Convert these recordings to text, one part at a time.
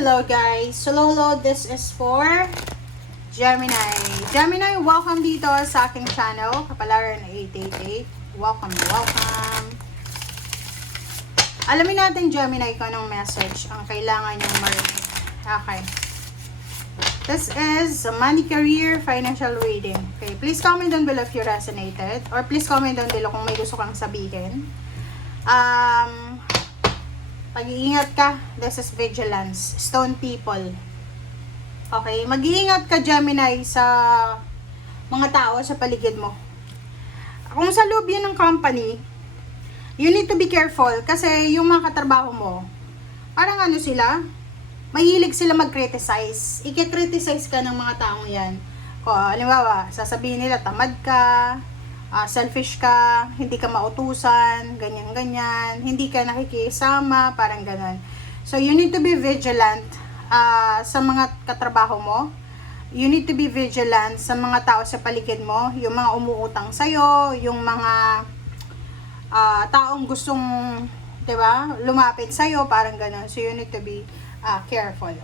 Hello guys! So Lolo, this is for Gemini. Gemini, welcome dito sa aking channel, Kapalaran 888. Welcome, welcome. Alamin natin Gemini kung anong message ang kailangan niyong marinig. Okay. This is a money, career, financial reading. Okay, please comment down below if you resonated. Or please comment down below kung may gusto kang sabihin. Pag-iingat ka. This is vigilance. Stone people. Okay, mag-iingat ka Gemini sa mga tao sa paligid mo. Kung sa loob yun ng company, you need to be careful kasi yung mga katrabaho mo, parang ano sila, mahilig sila mag-criticize. I-criticize ka ng mga taong yan. Kung halimbawa, sasabihin nila tamad ka, selfish ka, hindi ka mautusan, ganyan-ganyan, hindi ka nakikisama, parang ganon. So, you need to be vigilant sa mga katrabaho mo. You need to be vigilant sa mga tao sa paligid mo, yung mga umuutang sa'yo, yung mga taong gustong, diba, lumapit sa'yo, parang ganon. So, you need to be careful.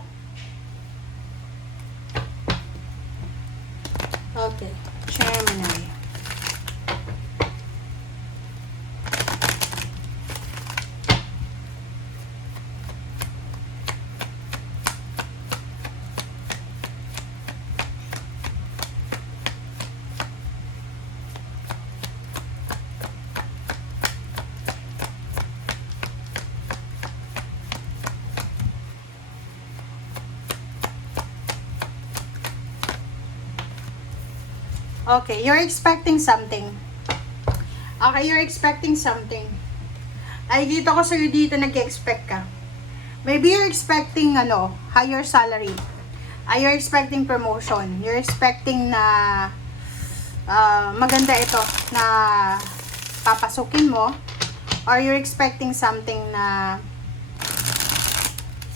Okay, Gemini. Okay, you're expecting something. Okay, you're expecting something. Ay, dito ko sa'yo dito nag-expect ka. Maybe you're expecting, higher salary. You're expecting promotion. You're expecting na maganda ito na papasukin mo. Or you're expecting something na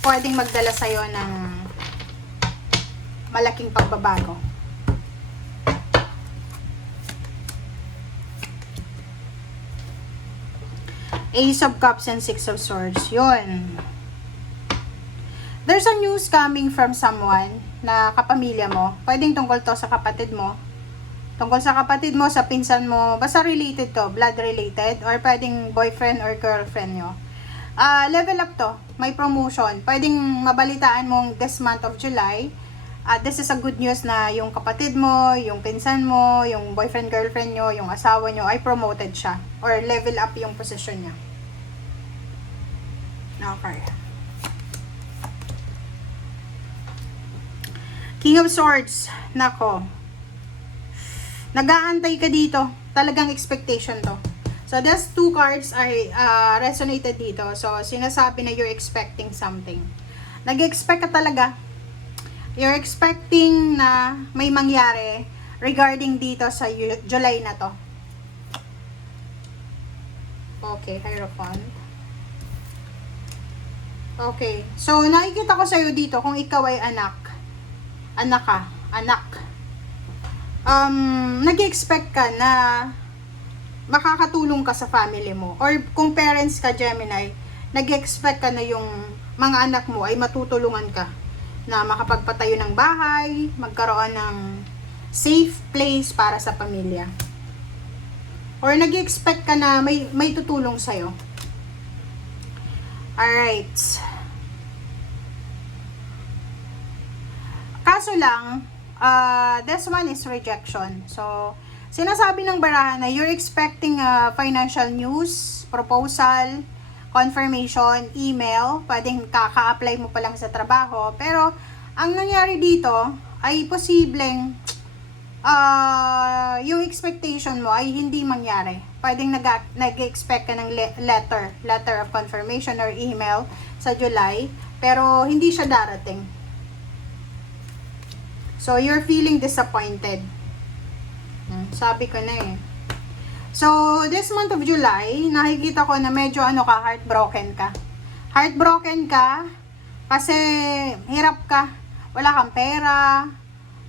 pwedeng magdala sa'yo ng malaking pagbabago. Ace of Cups and Six of Swords. Yun. There's a news coming from someone na kapamilya mo. Pwedeng tungkol to sa kapatid mo. Tungkol sa kapatid mo, sa pinsan mo. Basta related to. Blood related. Or pwedeng boyfriend or girlfriend nyo. Level up to. May promotion. Pwedeng mabalitaan mong this month of July. This is a good news na yung kapatid mo, yung pinsan mo, yung boyfriend, girlfriend nyo, yung asawa nyo ay promoted siya. Or level up yung position niya. Okay. King of Swords. Nako. Nag-aantay ka dito. Talagang expectation to. So, these two cards are resonated dito. So, sinasabi na you're expecting something. Nag-expect ka talaga. You're expecting na may mangyari regarding dito sa July na to. Okay, Hierophant. Okay. So, nakikita ko sa'yo dito kung ikaw ay anak. Anak ka. Anak. Nag-expect ka na makakatulong ka sa family mo. Or kung parents ka, Gemini, nag-expect ka na yung mga anak mo ay matutulungan ka na makapagpatayo ng bahay, magkaroon ng safe place para sa pamilya. Or nag-expect ka na may tutulong sa'yo. Alright. Kaso lang, this one is rejection. So, sinasabi ng barahan na you're expecting financial news, proposal, confirmation, email, pwedeng kaka-apply mo pa lang sa trabaho, pero ang nangyari dito ay posibleng yung expectation mo ay hindi mangyari. Pwedeng nag-expect ka ng letter of confirmation or email sa July, pero hindi siya darating. So, you're feeling disappointed. Sabi ko na eh. So, this month of July, nakikita ko na medyo heartbroken ka. Heartbroken ka kasi hirap ka. Wala kang pera,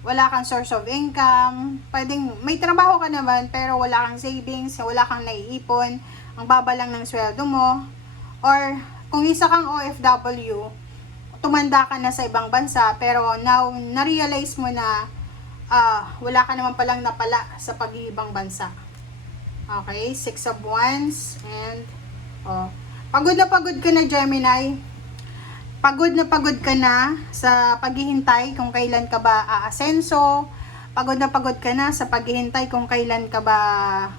wala kang source of income. Pwedeng may trabaho ka naman pero wala kang savings, wala kang naiipon, ang baba lang ng sweldo mo. Or kung isa kang OFW, tumanda ka na sa ibang bansa, pero now, na-realize mo na wala ka naman palang napala sa pag-iibang bansa. Okay, 6 of Wands, and pagod ka na, Gemini. Pagod ka na sa paghihintay kung kailan ka ba aasenso. Pagod ka na sa paghihintay kung kailan ka ba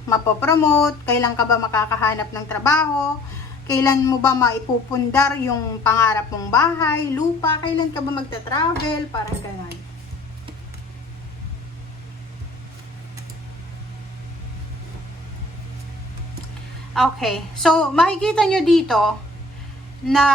mapopromote, kailan ka ba makakahanap ng trabaho, kailan mo ba maipupundar yung pangarap mong bahay, lupa, kailan ka ba magta-travel, parang ganun. Okay, so makikita nyo dito na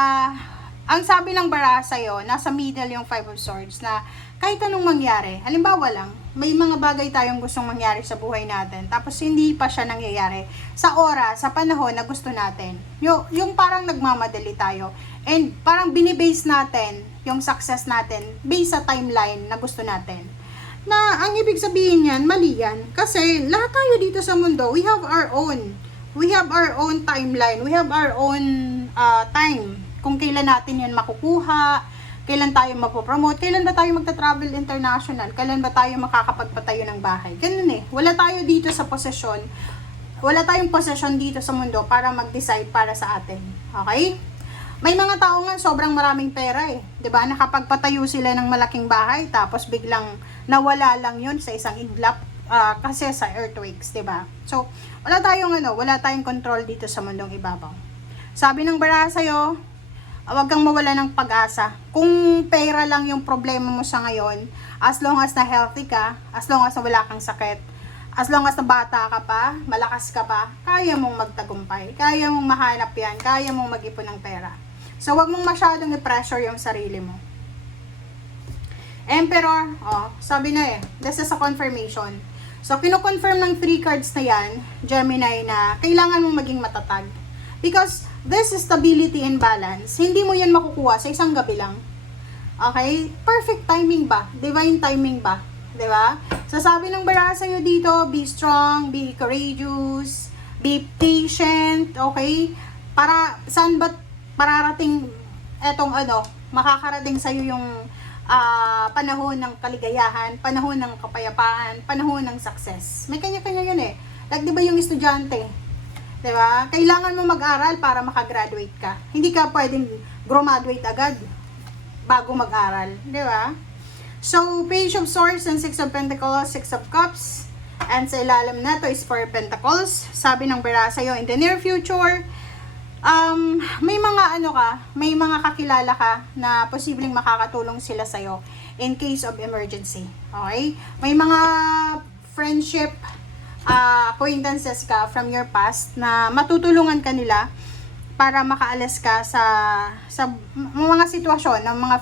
ang sabi ng bara sa'yo, nasa middle yung 5 of Swords, na kahit anong mangyari, halimbawa lang, may mga bagay tayong gustong mangyari sa buhay natin, tapos hindi pa siya nangyayari sa oras, sa panahon na gusto natin. Yung parang nagmamadali tayo, and parang binibase natin yung success natin based sa timeline na gusto natin. Na ang ibig sabihin yan, mali yan. Kasi lahat tayo dito sa mundo, we have our own timeline, we have our own time. Kung kailan natin yan makukuha, kailan tayo mapopromote, kailan ba tayo magta-travel international, kailan ba tayo makakapagpatayo ng bahay. Ganun eh. Wala tayo dito sa posesyon, wala tayong posesyon dito sa mundo para mag-decide para sa atin. Okay? May mga tao nga sobrang maraming pera eh. 'Di ba? Nakapagpatayo sila ng malaking bahay tapos biglang nawala lang 'yun sa isang iglap kasi sa earthquakes, 'di ba? So, wala tayong control dito sa mundong ibabaw. Sabi ng bara sa'yo, huwag kang mawala ng pag-asa. Kung pera lang yung problema mo sa ngayon, as long as na healthy ka, as long as na wala kang sakit, as long as na bata ka pa, malakas ka pa, kaya mong magtagumpay, kaya mong mahanap yan, kaya mong mag-ipon ng pera. So, huwag mong masyadong i-pressure yung sarili mo. Emperor, sabi na eh, this is a confirmation. So, kino-confirm ng 3 cards na yan, Gemini, na kailangan mong maging matatag. Because this is stability and balance. Hindi mo yan makukuha sa isang gabi lang. Okay? Perfect timing ba? Divine timing ba? Diba? So, sabi ng bara sa'yo dito, be strong, be courageous, be patient, okay? Para, saan ba mararating etong makakarating sa'yo yung panahon ng kaligayahan, panahon ng kapayapaan, panahon ng success. May kanya-kanya yun eh. Like, di ba yung estudyante? Di ba? Kailangan mo mag-aral para makagraduate ka. Hindi ka pwedeng graduate agad bago mag-aral. Di ba? So, Page of Swords and 6 of Pentacles, 6 of Cups, and sa ilalim na to is 4 of Pentacles. Sabi ng bara sa'yo, in the near future, may mga kakilala ka na posibleng makakatulong sila sa'yo in case of emergency. Okay? May mga friendship, acquaintances ka from your past na matutulungan ka nila para makaalis ka sa mga sitwasyon ng mga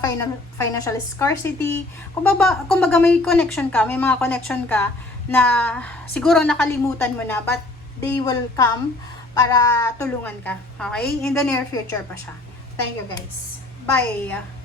financial scarcity. Kumbaga may connection ka, may mga connection ka na siguro nakalimutan mo na, but they will come para tulungan ka. Okay? In the near future pa siya. Thank you guys. Bye!